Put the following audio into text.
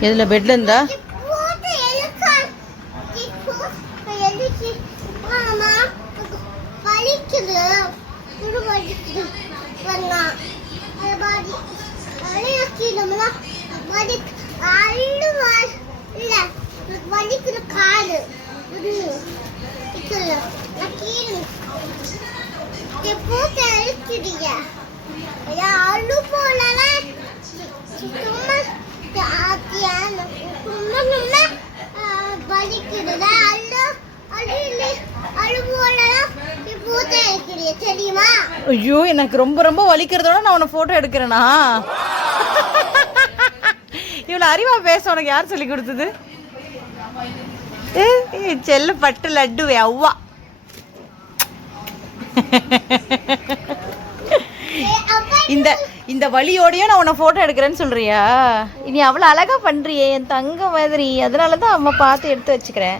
எதில்? பெட்டில் இருந்தா? போட்டு எழுக்கான் ஐயா ஐயோ எனக்கு ரொம்ப ரொம்ப வலிக்கிறதோட நான் உன்னை ஃபோட்டோ எடுக்கிறேனா? இவ்வளோ அறிவா பேச உனக்கு யார் சொல்லி கொடுத்தது? செல்ல பட்டு லட்டுவே அவ்வா. இந்த இந்த வழியோடய நான் உன்னை ஃபோட்டோ எடுக்கிறேன்னு சொல்கிறியா நீ அவ்வளோ அழகாக பண்ணுறியே என் தங்க மாதிரி. அதனால தான் அம்மா பார்த்து எடுத்து வச்சுக்கிறேன்.